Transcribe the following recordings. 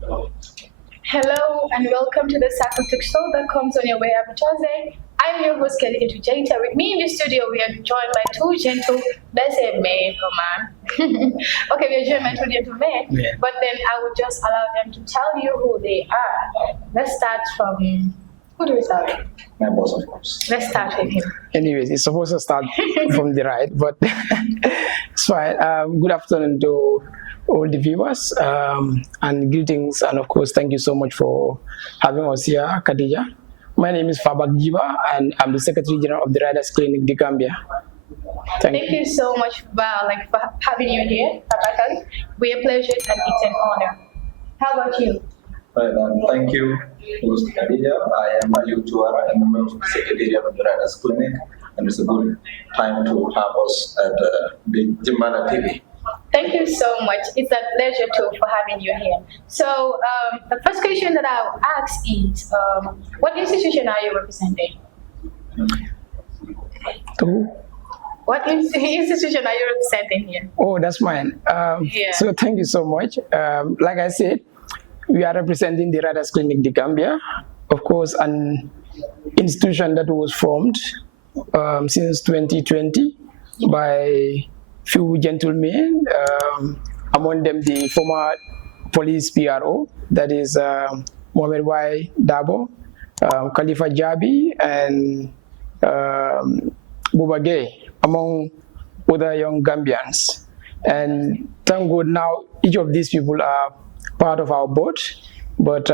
Hello and welcome to the Sacrotic Show that comes on your way every Thursday. I'm your host, Kelly Janta. With me in the studio, we are joined by two gentle, let's say men or man. Okay, we are joined by two gentlemen, but then I would just allow them to tell you who they are. Let's start from, who do we start with? My boss, of course. Let's start with him. Anyways, it's supposed to start from the right, but it's fine. Good afternoon to all the viewers and greetings, and of course, thank you so much for having us here, Khadija. My name is Fabak Jiba, and I'm the Secretary General of the Riders Clinic, the Gambia. Thank you so much for having you here, Fabak. We're a pleasure and it's an honor. How about you? Right, thank you, host Khadija. I am Aliu Tuara, a member of the Secretariat of the Riders Clinic, and it's a good time to have us at the Jimbala TV. Thank you so much. It's a pleasure too for having you here. So the first question that I'll ask is, what institution are you representing? What institution are you representing here? Oh, that's mine. So thank you so much. Like I said, we are representing the Riders Clinic, the Gambia. Of course, an institution that was formed since 2020 by few gentlemen, among them the former police PRO, that is Mohamed Y. Dabo, Khalifa Jabi, and Buba Gay, among other young Gambians. And thank God now each of these people are part of our board, but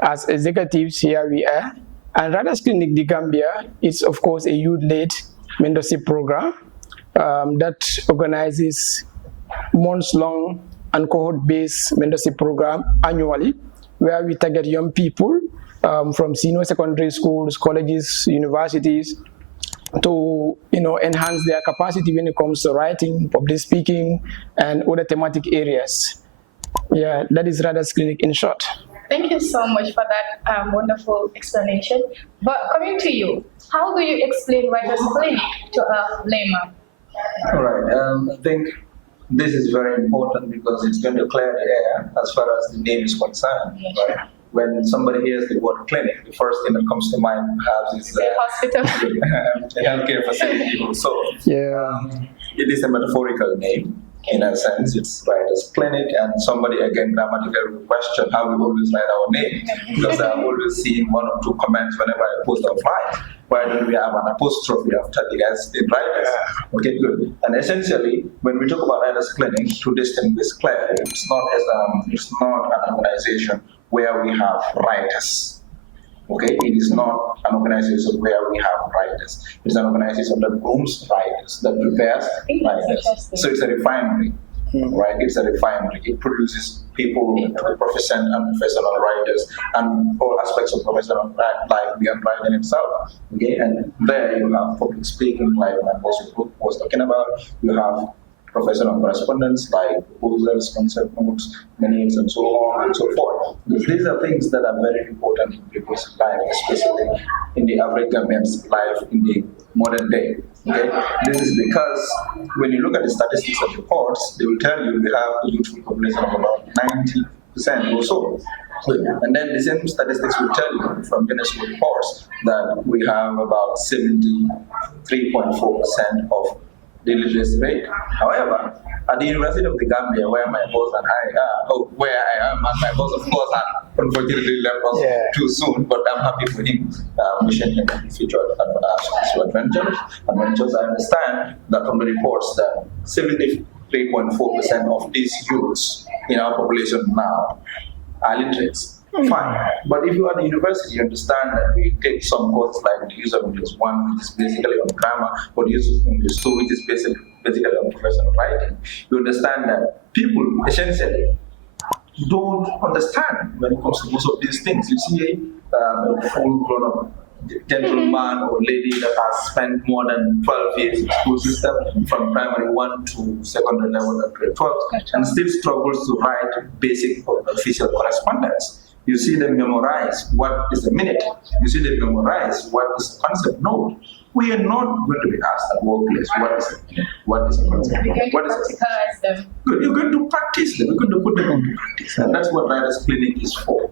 as executives here we are. And Riders Clinic, the Gambia, is of course a youth-led mentorship program that organizes months-long and cohort-based mentorship program annually, where we target young people from senior secondary schools, colleges, universities, to enhance their capacity when it comes to writing, public speaking, and other thematic areas. Yeah, that is Riders Clinic in short. Thank you so much for that wonderful explanation. But coming to you, how do you explain Riders Clinic to a layman? All right, I think this is very important because it's going to clear the air as far as the name is concerned. Yes. Right? When somebody hears the word clinic, the first thing that comes to mind perhaps is the hospital, a healthcare facility. So it is a metaphorical name. In a sense, it's Riders Clinic, and somebody again grammatically will question how we always write our name, because I've always seen one or two comments whenever I post online. Why don't we have an apostrophe after the S in Riders? Okay, good. And essentially, when we talk about Riders Clinic, to distinguish clearly, it's not an organization where we have writers. Okay, it is not an organization where we have writers. It's an organization that grooms writers, that prepares writers. So it's a refinery, right? It's a refinery. It produces people to be proficient and professional writers and all aspects of professional life beyond writing itself. Okay, and there you have public speaking, like my boss was talking about. You have professional correspondence like proposals, concept notes, minutes, and so on and so forth. Because these are things that are very important in people's life, especially in the average Gambian's life in the modern day. Okay? This is because when you look at the statistics of reports, they will tell you we have a youthful population of about 90% or so. And then the same statistics will tell you from UNESCO reports that we have about 73.4% of the literacy rate. However, at the University of the Gambia, where my boss and I are, where I am, and my boss, of course, unfortunately left us too soon, but I'm happy for him, wishing him future adventures. I understand that from the reports that 73.4% of these youths in our population now are literates. Fine. But if you are at the university, you understand that we take some courses like the use of English 1, which is basically on grammar, or the use of English 2, which is basically on professional writing. You understand that people essentially don't understand when it comes to most of these things. You see a full grown up gentleman or lady that has spent more than 12 years in school system from primary 1 to secondary level at grade 12 and still struggles to write basic official correspondence. You see them memorize what is a minute. You see them memorize what is a concept note. we are not going to be asked at workplace what is a concept. What is practicalize them. Good. You're going to practice them. You're going to put them into practice, and that's what Writers Clinic is for.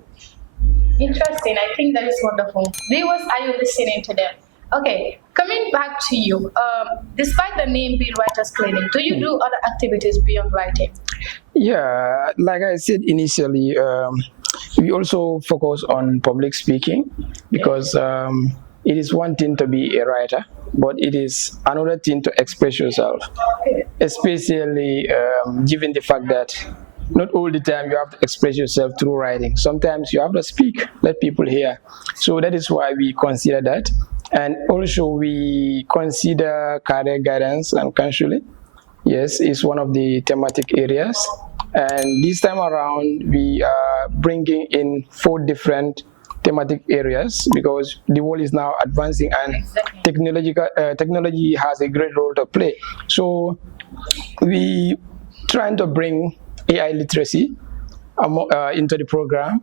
Interesting. I think that is wonderful. Viewers, are you listening to them? Okay, coming back to you. Despite the name being Writers Clinic, do you do other activities beyond writing? Yeah, like I said initially, we also focus on public speaking because it is one thing to be a writer, but it is another thing to express yourself, especially given the fact that not all the time you have to express yourself through writing. Sometimes you have to speak, let people hear. So that is why we consider that. And also we consider career guidance and counseling. Yes, it's one of the thematic areas. And this time around, we are bringing in 4 different thematic areas because the world is now advancing and technology has a great role to play. So we trying to bring AI literacy into the program.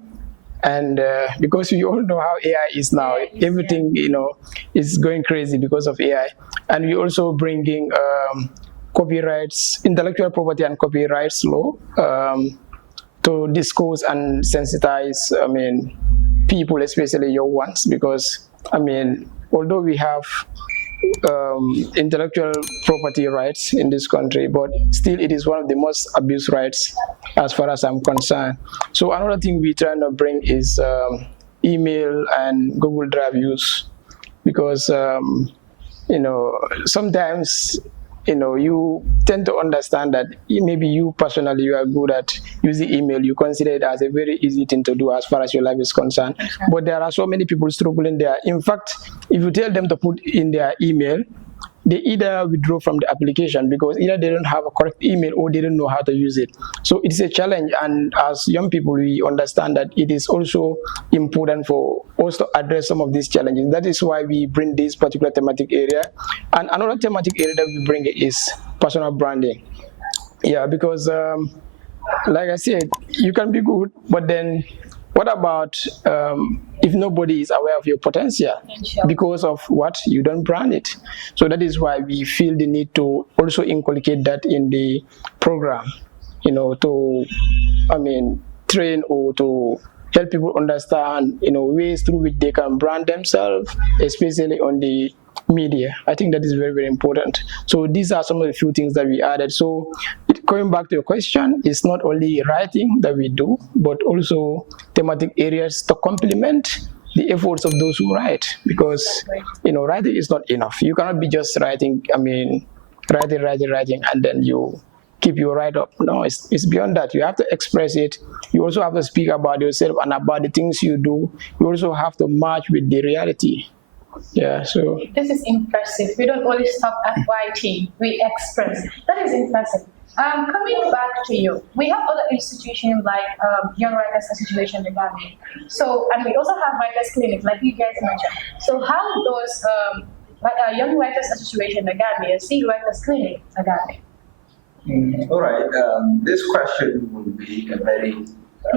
And because we all know how AI is now, everything is going crazy because of AI. And we also bringing copyrights, intellectual property and copyrights law to discuss and sensitize, people, especially young ones, because although we have intellectual property rights in this country, but still it is one of the most abused rights as far as I'm concerned. So another thing we try to bring is email and Google Drive use, because sometimes you tend to understand that maybe you personally, you are good at using email. You consider it as a very easy thing to do as far as your life is concerned. Okay. But there are so many people struggling there. In fact, if you tell them to put in their email, they either withdraw from the application because either they don't have a correct email or they don't know how to use it. So it's a challenge, and as young people, we understand that it is also important for us to address some of these challenges. That is why we bring this particular thematic area. And another thematic area that we bring is personal branding. Yeah, because like I said, you can be good, but then what about if nobody is aware of your potential because of what you don't brand it? So that is why we feel the need to also inculcate that in the program, to train or to help people understand ways through which they can brand themselves, especially on the media. I think that is very, very important. So these are some of the few things that we added. So going back to your question, it's not only writing that we do, but also thematic areas to complement the efforts of those who write, because writing is not enough. You cannot be just writing, writing, and then you keep your write up. No, it's beyond that. You have to express it. You also have to speak about yourself and about the things you do. You also have to match with the reality. Yeah, so this is impressive. We don't only stop at writing, we express. That is impressive. Coming back to you, we have other institutions like Young Writers Association in Gambia. So, and we also have Writers Clinic, like you guys mentioned. So, how does Young Writers Association in Gambia see Writers Clinic in Gambia? All right. This question will be a very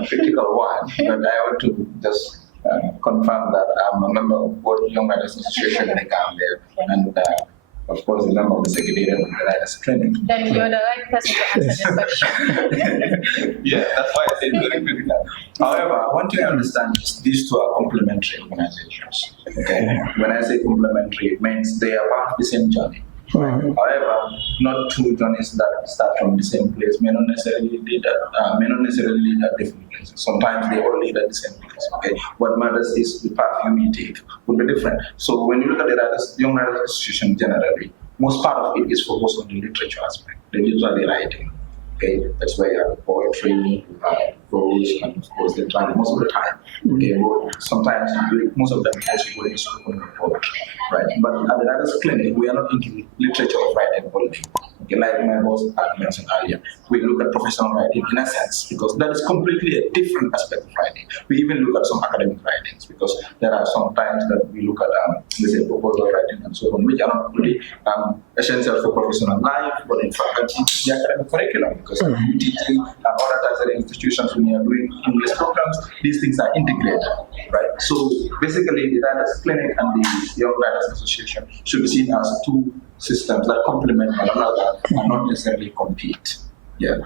critical one, but I want to just confirm that I'm a member of both Young Writers Association in Gambia and of course, a member of the Secretariat of the Writers Clinic. Then you're the right person to answer this question. Yeah, that's why I say it's very critical. However, one thing I understand is these two are complementary organizations. Okay? When I say complementary, it means they are part of the same journey. However, not two journeys that start from the same place may not necessarily lead at different places. Sometimes they all lead at the same place. Okay, what matters is the path you may take will be different. So when you look at the Young Writers Association generally, most part of it is focused on the literature aspect, the literary writing. Okay, that's where you have poetry, you have prose, and of course the drama most of the time. Okay, but sometimes most of them also go into spoken word poetry, right? But at the Writers Clinic, we are not into literature of writing only. Okay, like my boss had mentioned earlier, we look at professional writing in a sense because that is completely a different aspect of writing. We even look at some academic writings because there are some times that we look at, let's say, proposal writing and so on, which are not really essential for professional life, but in faculty, the academic curriculum, because we teaching other tertiary institutions when you are doing English programs, these things are integrated, right? So basically, the Writers Clinic and the Young Writers Association should be seen as two systems that complement one another and not necessarily compete. Yeah.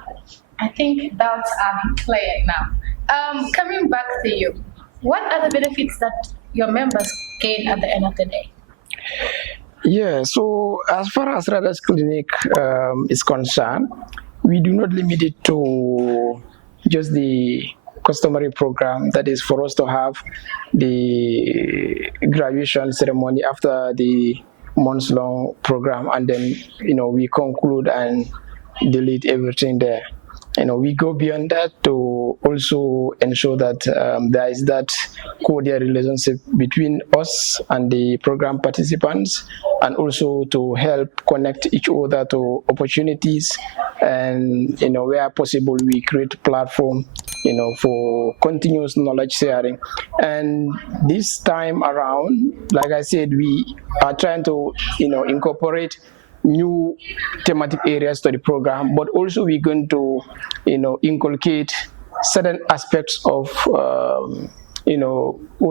I think doubts are clear now. Coming back to you, what are the benefits that your members gain at the end of the day? Yeah, so as far as Writers Clinic is concerned, we do not limit it to just the customary program, that is for us to have the graduation ceremony after the months-long program, and then we conclude and delete everything there. We go beyond that to also ensure that there is that cordial relationship between us and the program participants, and also to help connect each other to opportunities, and where possible we create platform for continuous knowledge sharing. And this time around, like I said, we are trying to incorporate new thematic areas to the program, but also we're going to inculcate certain aspects of or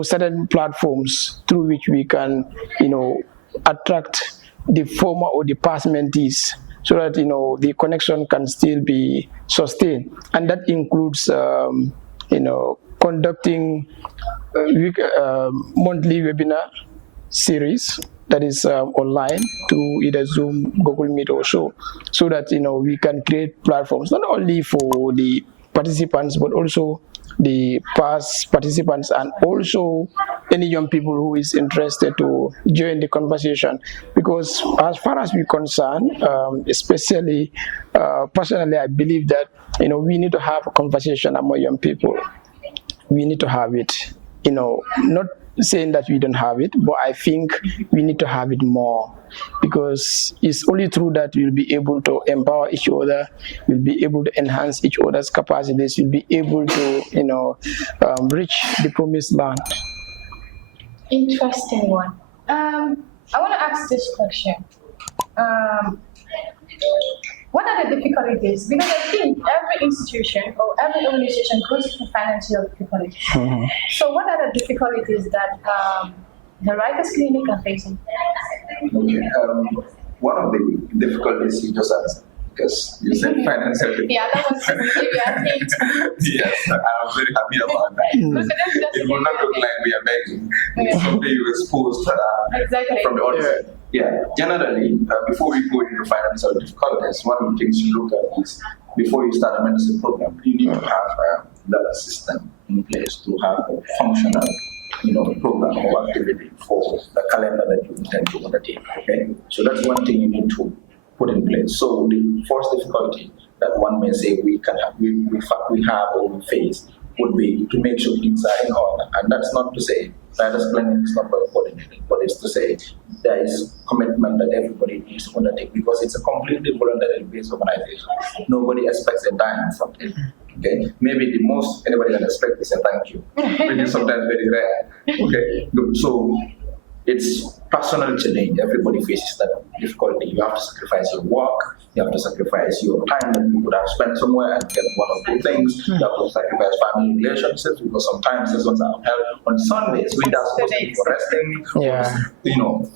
certain platforms through which we can attract the former or the past mentees, so that the connection can still be sustained. And that includes conducting monthly webinar series that is online through either Zoom, Google Meet or so that we can create platforms not only for the participants but also the past participants, and also any young people who is interested to join the conversation. Because as far as we're concerned, especially personally, I believe that we need to have a conversation among young people. We need to have it, not saying that we don't have it, but I think we need to have it more, because it's only through that we'll be able to empower each other, we'll be able to enhance each other's capacities, we'll be able to reach the promised land. Interesting one. I want to ask this question. What are the difficulties? Because I think every institution or every organization goes through financial difficulties. Mm-hmm. So what are the difficulties that the Writers Clinic are facing? One of the difficulties you just answered, because you said financial difficulties. Yeah, that was maybe I think. Yes, I'm very happy about that. It will not look like we are begging. Yeah. Someday you exposed exactly. From the audience. Yeah. Yeah, generally, before we go into financial difficulties, one of the things you look at is, before you start a medicine program, you need to have that system in place to have a functional, program or activity for the calendar that you intend to undertake. Okay, so that's one thing you need to put in place. So the first difficulty that one may say we have or we face would be to make sure things are in order, and that's not to say Writers Clinic is not well coordinated, but it's to say there is commitment that everybody needs to undertake, because it's a completely voluntary-based organization. Nobody expects a dime from it. Okay, maybe the most anybody can expect is a thank you, which is sometimes very rare. Okay, good. So it's personal challenge. Everybody faces that difficulty. You have to sacrifice your work. You have to sacrifice your time that you could have spent somewhere and get one or two things. You have to sacrifice family relationships, because sometimes sessions are held on Sundays, which are supposed to be for resting. Yeah.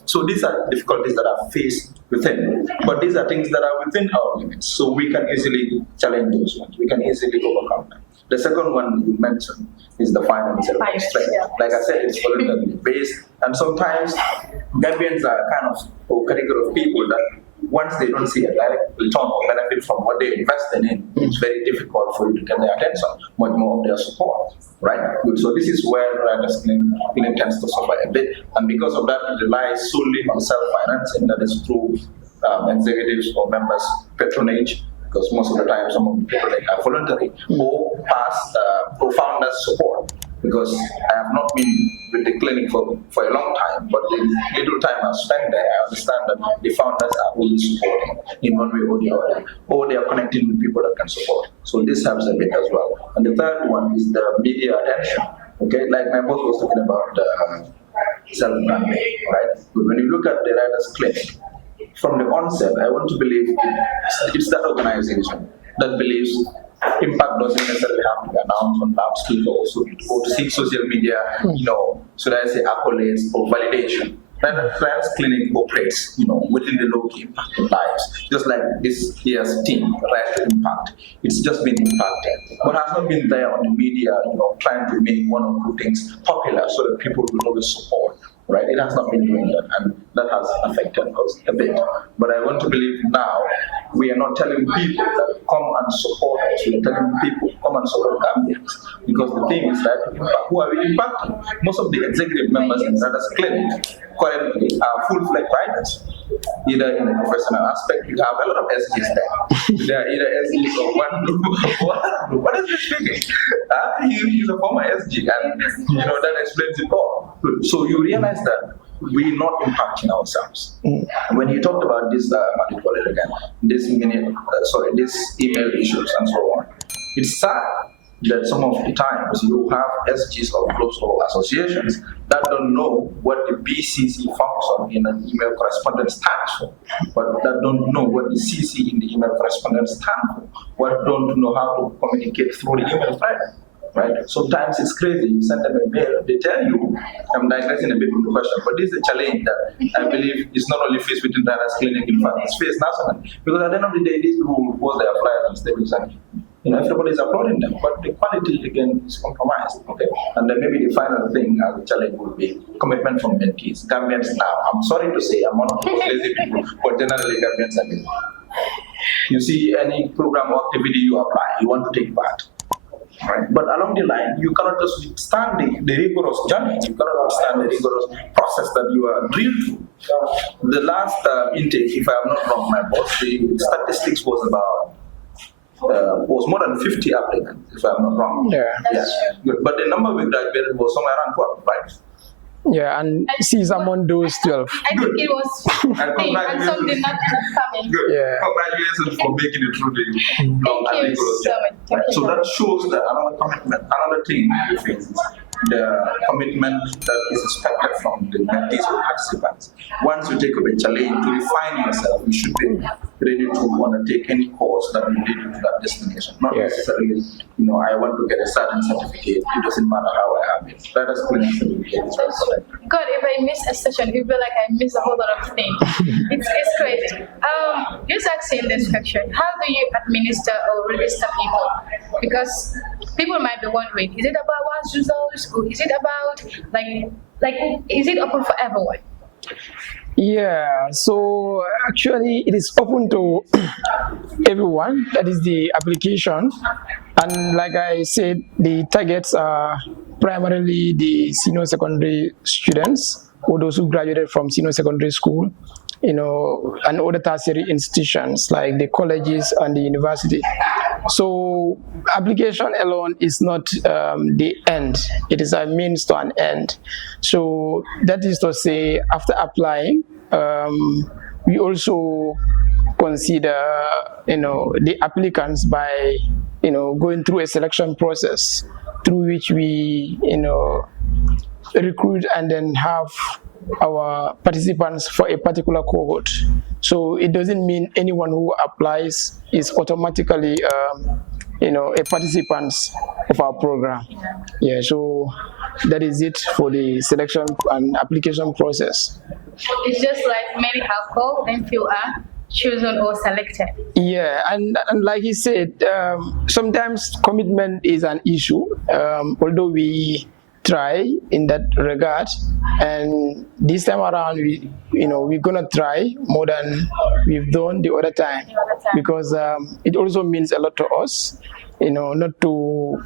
So these are difficulties that are faced within. But these are things that are within our limits. So we can easily challenge those ones. We can easily overcome them. The second one you mentioned is the financial constraint. Yeah. Like I said, it's voluntarily based, and sometimes Gambians are kind of a category of people that once they don't see a direct return or benefit from what they invested in, it's very difficult for you to get their attention, much more of their support, right? So this is where Writers Clinic tends to suffer a bit, and because of that, it relies solely on self-financing, that is through executives or members' patronage, because most of the time some of the people are voluntary, or past or founders' support. because I have not been with the clinic for a long time, but the little time I've spent there, I understand that the founders are always supporting in one way or the other, or they are connecting with people that can support. So this helps a bit as well. And the third one is the media attention. Okay, like my boss was talking about self-branding, right? But when you look at the Writers Clinic, from the onset, I want to believe it's that organization that believes impact doesn't necessarily have to be announced on loudspeaker or to seek social media, should I say accolades or validation. Writers Clinic operates, within the low-key impact in lives, just like this year's team, Right to Impact. It's just been impacted, but has not been there on the media, trying to make one or two things popular so that people will always support. Right? It has not been doing that, and that has affected us a bit. But I want to believe now we are not telling people that come and support us. We are telling people come and support Gambians, because the thing is that who are we impacting? Most of the executive members in Writers Clinic currently are full-fledged writers. Either in the professional aspect, you have a lot of SGs there. They are either SGs or one. What is he speaking? He's a former SG, and that explains it all. So you realize that we're not impacting ourselves. When you talked about this, this email issues and so on, it's sad that some of the times you have SGs or groups or associations that don't know what the BCC function in an email correspondence stands for, but that don't know what the CC in the email correspondence stands for, or don't know how to communicate through the email thread. Right? Sometimes it's crazy. You send them a mail, they tell you, I'm digressing a bit with the question, but this is a challenge that I believe is not only faced within Writers Clinic, in fact, it's faced nationally. Because at the end of the day, these people will post their flyers and statements, and everybody's applauding them, but the quality again is compromised. Okay, and then maybe the final thing as a challenge would be commitment from mentees. Gambians now, I'm sorry to say, I'm one of those lazy people, but generally Gambians are lazy. You see any program or activity you apply, you want to take part. Right. But along the line, you cannot just withstand the rigorous journey. You cannot withstand the rigorous process that you are drilled through. The last intake, if I am not wrong, my boss, the statistics was about was more than 50 applicants, if I am not wrong. That's true. But the number we graduated was somewhere around 12, right? Yeah, and she's among those 12. I think it was 15, and some did not end up coming. Good. Yeah. Congratulations for making it through the long and Thank you so much. So that shows that another commitment, another thing you face is the commitment that is expected from the mentees or participants. Once you take up a challenge to refine yourself, you should be ready to undertake any course that will lead you to that destination. Not necessarily, I want to get a certain certificate. It doesn't matter how I have it. That is clinical certificate is very important. God, if I miss a session, it will be like I miss a whole lot of things. It's crazy. Just asking this question: how do you administer or register people? Because people might be wondering: is it about one's results, or is it about like is it open for everyone? Yeah, so actually it is open to everyone. That is the application, and like I said, the targets are primarily the senior secondary students or those who graduated from senior secondary school, and other tertiary institutions like the colleges and the university. So application alone is not the end. It is a means to an end. So that is to say, after applying, we also consider, the applicants by, going through a selection process through which we, recruit and then have our participants for a particular cohort. So it doesn't mean anyone who applies is automatically, a participant of our program. Yeah, so that is it for the selection and application process. It's just like many have called, then few are chosen or selected. Yeah, and like he said, sometimes commitment is an issue, although we try in that regard, and this time around we're gonna try more than we've done the other time, because it also means a lot to us, not to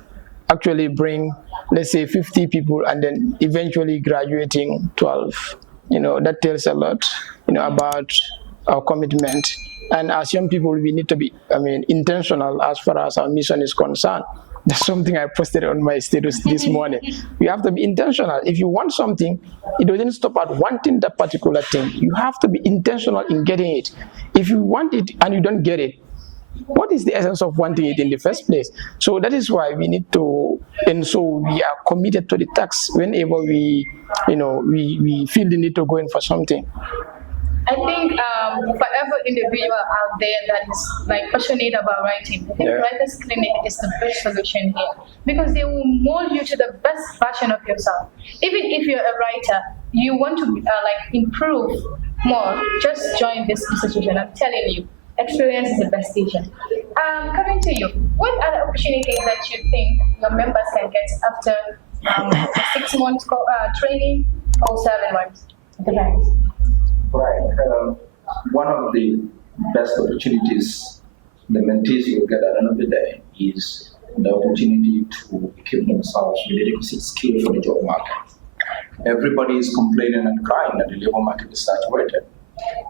actually bring, let's say, 50 people and then eventually graduating 12. That tells a lot, about our commitment. And as young people, we need to be, intentional as far as our mission is concerned. That's something I posted on my status this morning. You have to be intentional. If you want something, it doesn't stop at wanting that particular thing. You have to be intentional in getting it. If you want it and you don't get it, what is the essence of wanting it in the first place? So that is why we need to, and so we are committed to the task whenever we feel the need to go in for something. I think for every individual out there that is like passionate about writing, I think Writers Clinic is the best solution here because they will mold you to the best version of yourself. Even if you're a writer, you want to improve more, just join this institution. I'm telling you, experience is the best teacher. Coming to you, what are the opportunities that you think your members can get after 6 months training or 7 months? Depends. Right. One of the best opportunities the mentees will get at the end of the day is the opportunity to equip themselves with the requisite skill for the job market. Everybody is complaining and crying that the labor market is saturated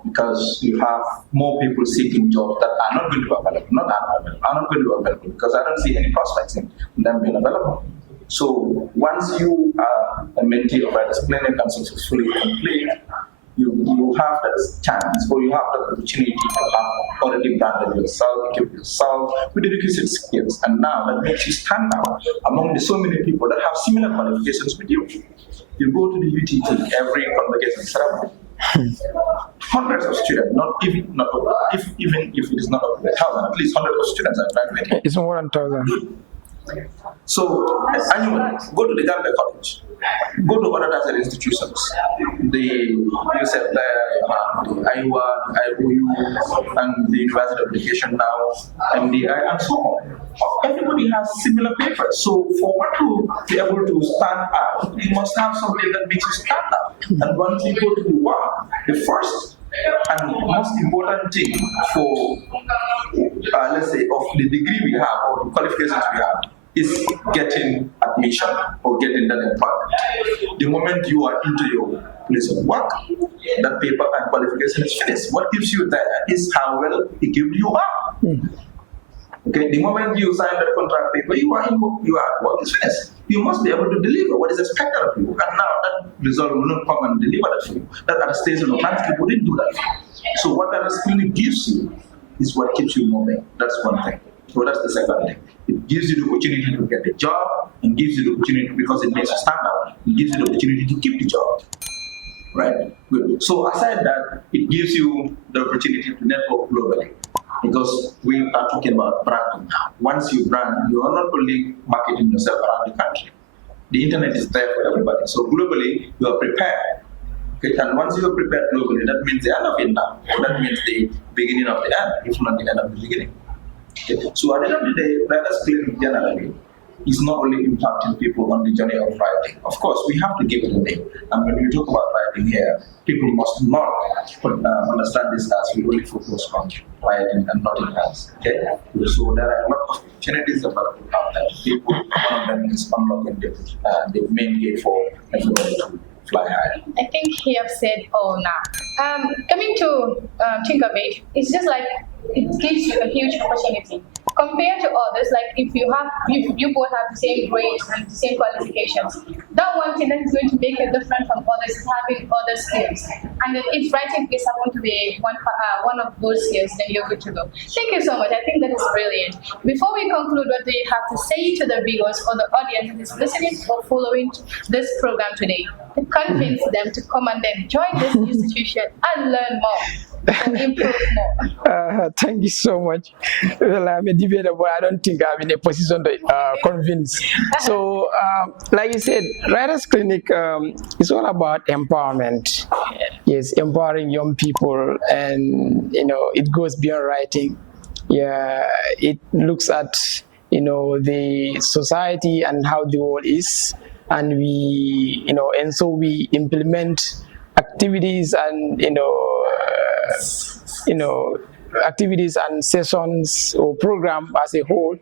because you have more people seeking jobs that are not going to be available, are not going to be available because I don't see any prospects in them being available. So once you are a mentee of Writers Clinic and successfully complete, you have that chance or you have the opportunity to have already branded yourself, equip yourself with the requisite skills. And now that makes you stand out among the so many people that have similar qualifications with you. You go to the UTT every convocation ceremony. Hundreds of students, even if it is not up to 1,000, at least hundreds of students are graduating. It's more than 1,000. So annually, go to the Gambia College, go to other tertiary institutions, the USF there, the Iowa, the IOU, and the University of Education now, MDI, and so on. Everybody has similar papers. So for one to be able to stand out, you must have something that makes you stand out. And once you go to the work, the first and most important thing for, let's say, of the degree we have or the qualifications we have is getting admission or getting that employment. The moment you are into your place of work, that paper and qualification is finished. What gives you there is how well equipped you are. Okay, the moment you sign that contract paper, you are work is finished. You must be able to deliver what is expected of you. And now that result will not come and deliver that for you. That at the station of times people didn't do that. So what that really gives you is what keeps you moving. That's one thing. So that's the second thing. It gives you the opportunity to get the job, and gives you the opportunity because it makes you stand out. It gives you the opportunity to keep the job. Right? Good. So aside that, it gives you the opportunity to network globally. Because we are talking about branding now. Once you brand, you are not only marketing yourself around the country. The internet is there for everybody. So globally, you are prepared. Okay? And once you are prepared globally, that means the end of it now. That means the beginning of the end, if not the end of the beginning. Okay? So at the end of the day, Writers Clinic generally is not only impacting people on the journey of writing. Of course, we have to give it a name. And when we talk about writing here, people must not understand this as we only focus on writing and nothing else. Okay? So there are a lot of opportunities available out there. People, one of them is unlocking the main gate for everybody to fly high. I think you have said all now. Coming to think of it, it's just like it gives you a huge opportunity. Compared to others, like if you both have the same grades and the same qualifications, that one thing that is going to make you different from others is having other skills. And then if writing is happen to be one of those skills, then you're good to go. Thank you so much. I think that is brilliant. Before we conclude, what do you have to say to the viewers or the audience that is listening or following this program today to convince them to come and then join this institution and learn more? And improve more. Thank you so much. Well, I'm a debater, but I don't think I'm in a position to convince. So, like you said, Writers Clinic is all about empowerment. Yes, empowering young people, and it goes beyond writing. Yeah, it looks at the society and how the world is, and and so we implement activities and activities and sessions or program as a whole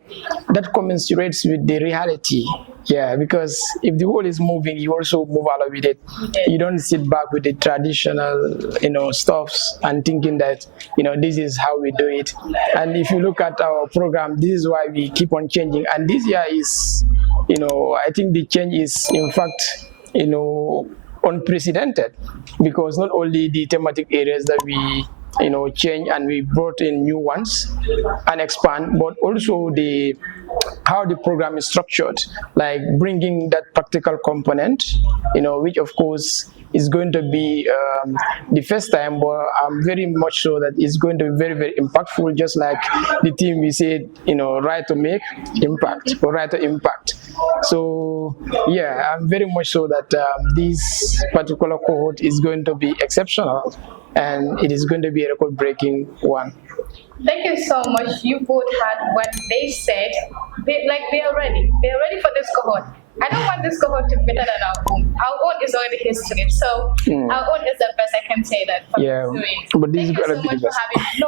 that commensurates with the reality. Yeah, because if the world is moving, you also move along with it. You don't sit back with the traditional, stuffs and thinking that, this is how we do it. And if you look at our program, this is why we keep on changing. And this year is, I think the change is, in fact, unprecedented, because not only the thematic areas that we change and we brought in new ones and expand, but also how the program is structured, like bringing that practical component, which of course is going to be the first time, but I'm very much sure that it's going to be very, very impactful, just like the team we said, right to make impact or right to impact. So yeah, I'm very much sure that this particular cohort is going to be exceptional, and it is going to be a record-breaking one. Thank you so much. You both had what they said. They are ready. They are ready for this cohort. I don't want this cohort to be better than our own. Our own is already history, so our own is the best. I can say that. Yeah, but this is Thank you going so to be much the for best. having.